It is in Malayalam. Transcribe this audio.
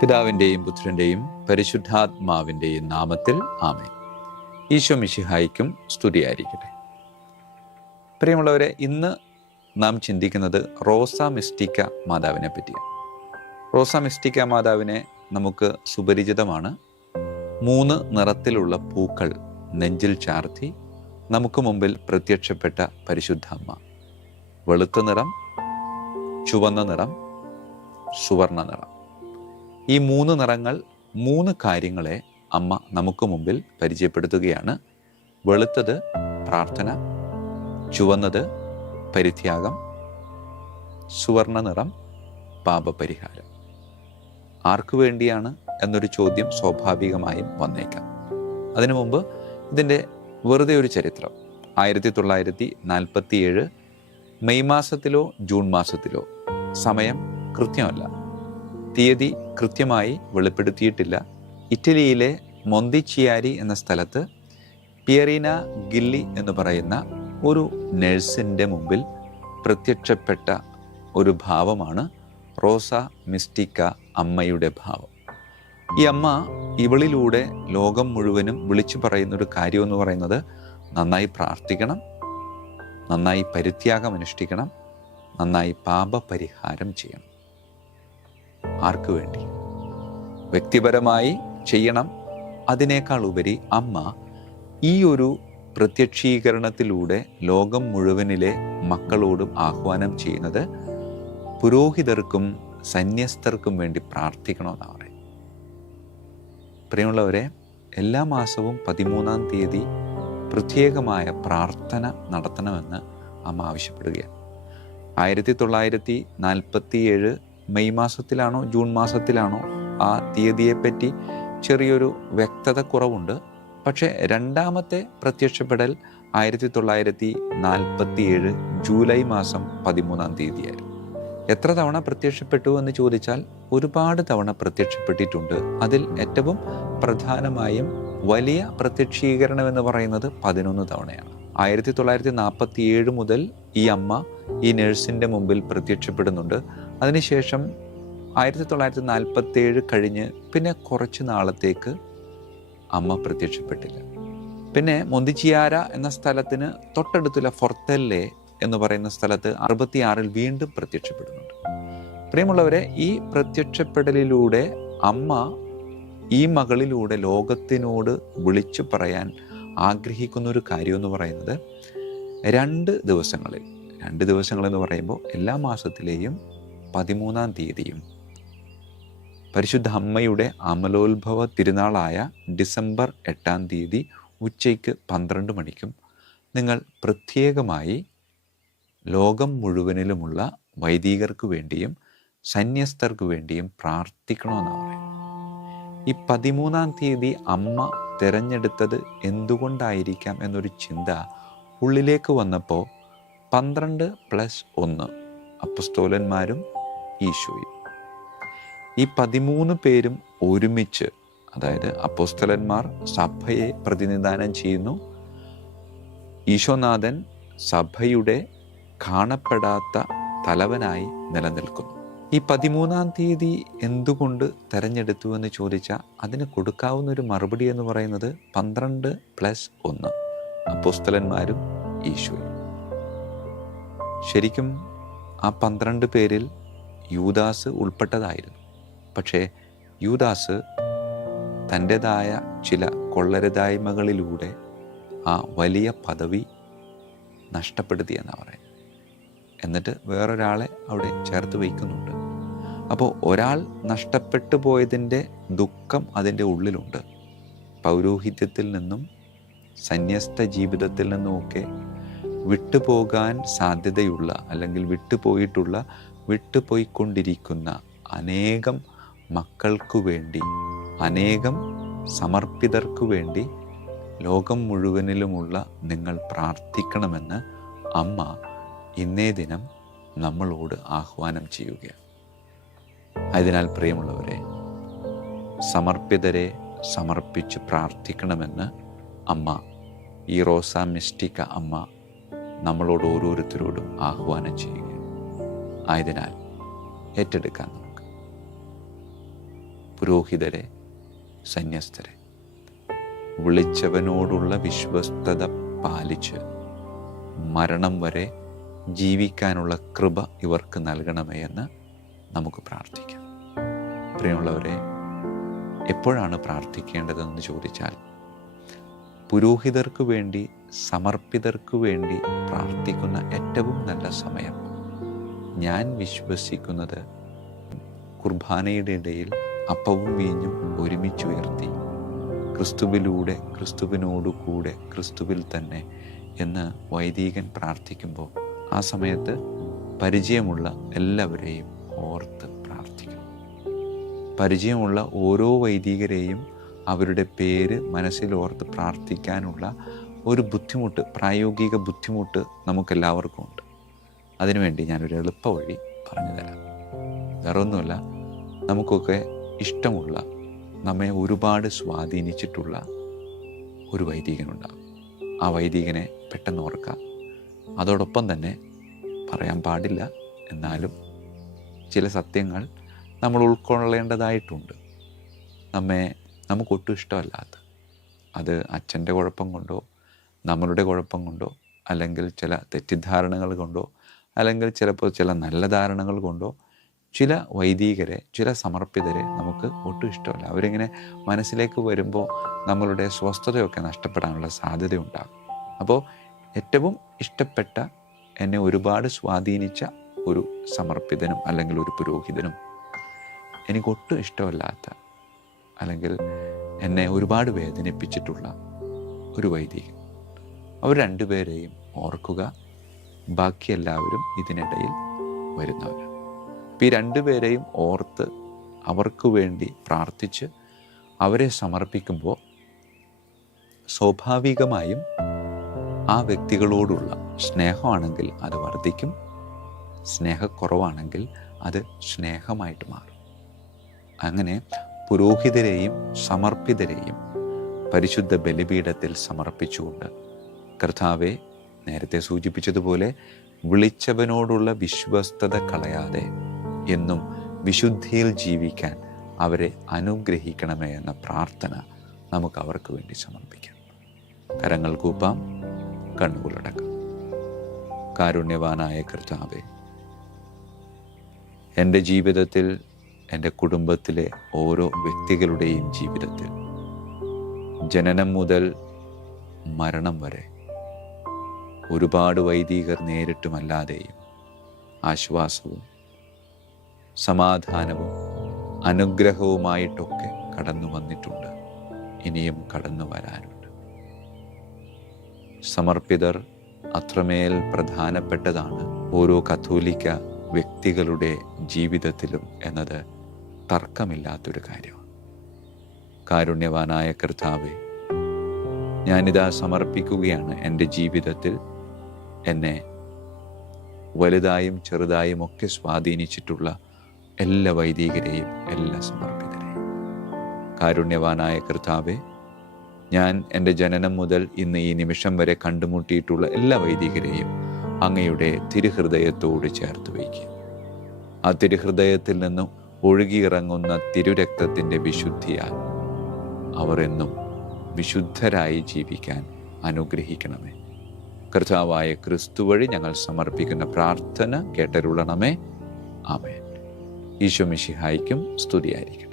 പിതാവിൻ്റെയും പുത്രൻ്റെയും പരിശുദ്ധാത്മാവിൻ്റെയും നാമത്തിൽ ആമേൻ. ഈശോ മിശിഹായ്ക്കും സ്തുതിയായിരിക്കട്ടെ. പ്രിയമുള്ളവരെ, ഇന്ന് നാം ചിന്തിക്കുന്നത് റോസ മിസ്റ്റിക്ക മാതാവിനെ പറ്റിയാണ്. റോസ മിസ്റ്റിക്ക മാതാവിനെ നമുക്ക് സുപരിചിതമാണ്. 3 നിറത്തിലുള്ള പൂക്കൾ നെഞ്ചിൽ ചാർത്തി നമുക്ക് മുമ്പിൽ പ്രത്യക്ഷപ്പെട്ട പരിശുദ്ധ അമ്മ. വെളുത്ത നിറം, ചുവന്ന നിറം, സുവർണ്ണ നിറം. ഈ 3 നിറങ്ങൾ 3 കാര്യങ്ങളെ അമ്മ നമുക്ക് മുമ്പിൽ പരിചയപ്പെടുത്തുകയാണ്. വെളുത്തത് പ്രാർത്ഥന, ചുവന്നത് പരിത്യാഗം, സുവർണ്ണ നിറം പാപപരിഹാരം. ആർക്കു വേണ്ടിയാണ് എന്നൊരു ചോദ്യം സ്വാഭാവികമായും വന്നേക്കാം. അതിനു മുമ്പ് ഇതിൻ്റെ വെറുതെ ഒരു ചരിത്രം. 1947 മെയ് മാസത്തിലോ ജൂൺ മാസത്തിലോ, സമയം കൃത്യമല്ല, തീയതി കൃത്യമായി വെളിപ്പെടുത്തിയിട്ടില്ല, ഇറ്റലിയിലെ മൊന്തിച്ചിയാരി എന്ന സ്ഥലത്ത് പിയറീന ഗില്ലി എന്ന് പറയുന്ന ഒരു നഴ്സിൻ്റെ മുമ്പിൽ പ്രത്യക്ഷപ്പെട്ട ഒരു ഭാവമാണ് റോസ മിസ്റ്റിക്ക അമ്മയുടെ ഭാവം. ഈ അമ്മ ഇവളിലൂടെ ലോകം മുഴുവനും വിളിച്ചു പറയുന്നൊരു കാര്യം എന്ന് പറയുന്നത് നന്നായി പ്രാർത്ഥിക്കണം, നന്നായി പരിത്യാഗം അനുഷ്ഠിക്കണം, നന്നായി പാപപരിഹാരം ചെയ്യണം. ആർക്കു വേണ്ടി? വ്യക്തിപരമായി ചെയ്യണം. അതിനേക്കാൾ ഉപരി അമ്മ ഈ ഒരു പ്രത്യക്ഷീകരണത്തിലൂടെ ലോകം മുഴുവനിലെ മക്കളോടും ആഹ്വാനം ചെയ്യുന്നത് പുരോഹിതർക്കും സന്യസ്തർക്കും വേണ്ടി പ്രാർത്ഥിക്കണമെന്നാണ് പറയുന്നത്. പ്രിയമുള്ളവരെ, എല്ലാ മാസവും 13-ാം തീയതി പ്രത്യേകമായ പ്രാർത്ഥന നടത്തണമെന്ന് അമ്മ ആവശ്യപ്പെടുകയാണ്. 1947 മെയ് മാസത്തിലാണോ ജൂൺ മാസത്തിലാണോ ആ തീയതിയെപ്പറ്റി ചെറിയൊരു വ്യക്തത കുറവുണ്ട്. പക്ഷേ രണ്ടാമത്തെ പ്രത്യക്ഷപ്പെടൽ 1947 ജൂലൈ മാസം 13-ാം തീയതിയായിരുന്നു. എത്ര തവണ പ്രത്യക്ഷപ്പെട്ടു എന്ന് ചോദിച്ചാൽ ഒരുപാട് തവണ പ്രത്യക്ഷപ്പെട്ടിട്ടുണ്ട്. അതിൽ ഏറ്റവും പ്രധാനമായും വലിയ പ്രത്യക്ഷീകരണം എന്ന് പറയുന്നത് 11 തവണയാണ്. 1947 മുതൽ ഈ അമ്മ ഈ നഴ്സിൻ്റെ മുമ്പിൽ പ്രത്യക്ഷപ്പെടുന്നുണ്ട്. അതിനുശേഷം 1947 കഴിഞ്ഞ് പിന്നെ കുറച്ച് നാളത്തേക്ക് അമ്മ പ്രത്യക്ഷപ്പെട്ടില്ല. പിന്നെ മൊന്തിച്ചിയാര എന്ന സ്ഥലത്തിന് തൊട്ടടുത്തുള്ള ഫോർട്ടെല്ലെ എന്ന് പറയുന്ന സ്ഥലത്ത് 66 വീണ്ടും പ്രത്യക്ഷപ്പെടുന്നുണ്ട്. പ്രിയമുള്ളവരെ, ഈ പ്രത്യക്ഷപ്പെടലിലൂടെ അമ്മ ഈ മകളിലൂടെ ലോകത്തിനോട് വിളിച്ചു പറയാൻ ആഗ്രഹിക്കുന്ന ഒരു കാര്യം എന്ന് പറയുന്നത് 2 ദിവസങ്ങളെന്ന് പറയുമ്പോൾ എല്ലാ മാസത്തിലെയും 13-ാം തീയതിയും പരിശുദ്ധ അമ്മയുടെ അമലോത്ഭവ തിരുനാളായ ഡിസംബർ 8-ാം തീയതി ഉച്ചയ്ക്ക് 12 മണിക്കും നിങ്ങൾ പ്രത്യേകമായി ലോകം മുഴുവനിലുമുള്ള വൈദികർക്ക് വേണ്ടിയും സന്യസ്തർക്ക് വേണ്ടിയും പ്രാർത്ഥിക്കണമെന്നാണ് പറയുന്നത്. ഈ 13-ാം തീയതി അമ്മ തിരഞ്ഞെടുത്തത് എന്തുകൊണ്ടായിരിക്കാം എന്നൊരു ചിന്ത ഉള്ളിലേക്ക് വന്നപ്പോൾ 12+1 അപ്പസ്തോലന്മാരും ഈശോയും, ഈ 13 പേരും ഒരുമിച്ച്, അതായത് അപ്പോസ്തലന്മാർ സഭയെ പ്രതിനിധാനം ചെയ്യുന്നു, ഈശോനാഥൻ സഭയുടെ കാണപ്പെടാത്ത തലവനായി നിലനിൽക്കുന്നു. ഈ 13-ാം തീയതി എന്തുകൊണ്ട് തെരഞ്ഞെടുത്തു എന്ന് ചോദിച്ചാൽ അതിന് കൊടുക്കാവുന്ന ഒരു മറുപടി എന്ന് പറയുന്നത് 12+1 അപ്പോസ്തലന്മാരും ഈശോയും. ശരിക്കും ആ 12 പേരിൽ യൂദാസ് ഉൾപ്പെട്ടതായിരുന്നു. പക്ഷേ യൂദാസ് തൻ്റെതായ ചില കൊള്ളരുതായ്മകളിലൂടെ ആ വലിയ പദവി നഷ്ടപ്പെടുത്തിയെന്നാണ് പറയുന്നത്. എന്നിട്ട് വേറൊരാളെ അവിടെ ചേർത്ത് വയ്ക്കുന്നുണ്ട്. അപ്പോൾ ഒരാൾ നഷ്ടപ്പെട്ടു പോയതിൻ്റെ ദുഃഖം അതിൻ്റെ ഉള്ളിലുണ്ട്. പൗരോഹിത്യത്തിൽ നിന്നും സന്യസ്ത ജീവിതത്തിൽ നിന്നുമൊക്കെ വിട്ടുപോകാൻ സാധ്യതയുള്ള, അല്ലെങ്കിൽ വിട്ടുപോയിക്കൊണ്ടിരിക്കുന്ന അനേകം മക്കൾക്കു വേണ്ടി, അനേകം സമർപ്പിതർക്കു വേണ്ടി ലോകം മുഴുവനിലുമുള്ള നിങ്ങൾ പ്രാർത്ഥിക്കണമെന്ന് അമ്മ ഇന്നേ ദിനം നമ്മളോട് ആഹ്വാനം ചെയ്യുകയാണ്. അതിനാൽ പ്രിയമുള്ളവരെ, സമർപ്പിതരെ സമർപ്പിച്ച് പ്രാർത്ഥിക്കണമെന്ന് അമ്മ, ഈ റോസ മിസ്റ്റിക്ക അമ്മ നമ്മളോട് ഓരോരുത്തരോടും ആഹ്വാനം ചെയ്യുക. ആയതിനാൽ ഏറ്റെടുക്കാൻ നമുക്ക് പുരോഹിതരെ, സന്യസ്തരെ, വിളിച്ചവനോടുള്ള വിശ്വസ്തത പാലിച്ച് മരണം വരെ ജീവിക്കാനുള്ള കൃപ ഇവർക്ക് നൽകണമേ എന്ന് നമുക്ക് പ്രാർത്ഥിക്കാം. പ്രിയമുള്ളവരെ, എപ്പോഴാണ് പ്രാർത്ഥിക്കേണ്ടതെന്ന് ചോദിച്ചാൽ, പുരോഹിതർക്ക് വേണ്ടി, സമർപ്പിതർക്ക് വേണ്ടി പ്രാർത്ഥിക്കുന്ന ഏറ്റവും നല്ല സമയം ഞാൻ വിശ്വസിക്കുന്നത് കുർബാനയുടെ ഇടയിൽ അപ്പവും വീഞ്ഞും ഒരുമിച്ചുയർത്തി ക്രിസ്തുവിലൂടെ, ക്രിസ്തുവിനോടു കൂടെ, ക്രിസ്തുവിൽ തന്നെ എന്ന് വൈദികൻ പ്രാർത്ഥിക്കുമ്പോൾ ആ സമയത്ത് പരിചയമുള്ള എല്ലാവരെയും ഓർത്ത് പ്രാർത്ഥിക്കണം. പരിചയമുള്ള ഓരോ വൈദികരെയും അവരുടെ പേര് മനസ്സിൽ ഓർത്ത് പ്രാർത്ഥിക്കാനുള്ള ഒരു ബുദ്ധിമുട്ട്, പ്രായോഗിക ബുദ്ധിമുട്ട് നമുക്കെല്ലാവർക്കും ഉണ്ട്. അതിനുവേണ്ടി ഞാനൊരു എളുപ്പ വഴി പറഞ്ഞു തരാം. വേറെ ഒന്നുമല്ല, നമുക്കൊക്കെ ഇഷ്ടമുള്ള, നമ്മെ ഒരുപാട് സ്വാധീനിച്ചിട്ടുള്ള ഒരു വൈദികനുണ്ടാകും. ആ വൈദികനെ പെട്ടെന്ന് ഓർക്കാം. അതോടൊപ്പം തന്നെ പറയാൻ പാടില്ല, എന്നാലും ചില സത്യങ്ങൾ നമ്മൾ ഉൾക്കൊള്ളേണ്ടതായിട്ടുണ്ട്. നമുക്കൊട്ടും ഇഷ്ടമല്ലാത്ത, അത് അച്ഛൻ്റെ കുഴപ്പം കൊണ്ടോ, നമ്മളുടെ കുഴപ്പം കൊണ്ടോ, അല്ലെങ്കിൽ ചില തെറ്റിദ്ധാരണകൾ കൊണ്ടോ, അല്ലെങ്കിൽ ചിലപ്പോൾ ചില നല്ല ധാരണകൾ കൊണ്ടോ ചില വൈദികരെ, ചില സമർപ്പിതരെ നമുക്ക് ഒട്ടും ഇഷ്ടമല്ല. അവരിങ്ങനെ മനസ്സിലേക്ക് വരുമ്പോൾ നമ്മളുടെ സ്വസ്ഥതയൊക്കെ നഷ്ടപ്പെടാനുള്ള സാധ്യതയുണ്ടാകും. അപ്പോൾ ഏറ്റവും ഇഷ്ടപ്പെട്ട, എന്നെ ഒരുപാട് സ്വാധീനിച്ച ഒരു സമർപ്പിതനും അല്ലെങ്കിൽ ഒരു പുരോഹിതനും എനിക്കൊട്ടും ഇഷ്ടമല്ലാത്ത, അല്ലെങ്കിൽ എന്നെ ഒരുപാട് വേദനിപ്പിച്ചിട്ടുള്ള ഒരു വൈദികൻ, അവർ രണ്ടുപേരെയും ഓർക്കുക. ബാക്കി എല്ലാവരും ഇതിനിടയിൽ വരുന്നവർ. അപ്പോൾ ഈ രണ്ടുപേരെയും ഓർത്ത് അവർക്ക് വേണ്ടി പ്രാർത്ഥിച്ച് അവരെ സമർപ്പിക്കുമ്പോൾ സ്വാഭാവികമായും ആ വ്യക്തികളോടുള്ള സ്നേഹമാണെങ്കിൽ അത് വർദ്ധിക്കും, സ്നേഹക്കുറവാണെങ്കിൽ അത് സ്നേഹമായിട്ട് മാറും. അങ്ങനെ പുരോഹിതരെയും സമർപ്പിതരെയും പരിശുദ്ധ ബലിപീഠത്തിൽ സമർപ്പിച്ചുകൊണ്ട്, കർത്താവെ, നേരത്തെ സൂചിപ്പിച്ചതുപോലെ വിളിച്ചവനോടുള്ള വിശ്വസ്തത കളയാതെ എന്നും വിശുദ്ധിയിൽ ജീവിക്കാൻ അവരെ അനുഗ്രഹിക്കണമേ എന്ന പ്രാർത്ഥന നമുക്ക് അവർക്ക് വേണ്ടി സമർപ്പിക്കാം. കരങ്ങൾ കൂപ്പാം, കണ്ണുകളടക്കാം. കാരുണ്യവാനായ കർത്താവെ, എൻ്റെ ജീവിതത്തിൽ, എൻ്റെ കുടുംബത്തിലെ ഓരോ വ്യക്തികളുടെയും ജീവിതത്തിൽ ജനനം മുതൽ മരണം വരെ ഒരുപാട് വൈദികർ നേരിട്ടുമല്ലാതെയും ആശ്വാസവും സമാധാനവും അനുഗ്രഹവുമായിട്ടൊക്കെ കടന്നു വന്നിട്ടുണ്ട്, ഇനിയും കടന്നു വരാനുണ്ട്. സമർപ്പിതർ അത്രമേൽ പ്രധാനപ്പെട്ടതാണ് ഓരോ കത്തോലിക്ക വ്യക്തികളുടെ ജീവിതത്തിലും എന്നത് തർക്കമില്ലാത്തൊരു കാര്യമാണ്. കാരുണ്യവാനായ കർത്താവെ, ഞാനിതാ സമർപ്പിക്കുകയാണ് എൻ്റെ ജീവിതത്തിൽ എന്നെ വലുതായും ചെറുതായും ഒക്കെ സ്വാധീനിച്ചിട്ടുള്ള എല്ലാ വൈദികരെയും, എല്ലാ സമർപ്പിതരെയും. കാരുണ്യവാനായ കർത്താവെ, ഞാൻ എൻ്റെ ജനനം മുതൽ ഇന്ന് ഈ നിമിഷം വരെ കണ്ടുമുട്ടിയിട്ടുള്ള എല്ലാ വൈദികരെയും അങ്ങയുടെ തിരുഹൃദയത്തോട് ചേർത്ത് വയ്ക്കുക. ആ തിരുഹൃദയത്തിൽ നിന്നും ഒഴുകിയിറങ്ങുന്ന തിരുരക്തത്തിൻ്റെ വിശുദ്ധിയാൽ അവർ എന്നും വിശുദ്ധരായി ജീവിക്കാൻ അനുഗ്രഹിക്കണമേ. കർത്താവായ ക്രിസ്തു വഴി ഞങ്ങൾ സമർപ്പിക്കുന്ന പ്രാർത്ഥന കേട്ടരുളണമേ. ആമേൻ. ഈശോ മിശിഹായ്ക്കും സ്തുതിയായിരിക്കും.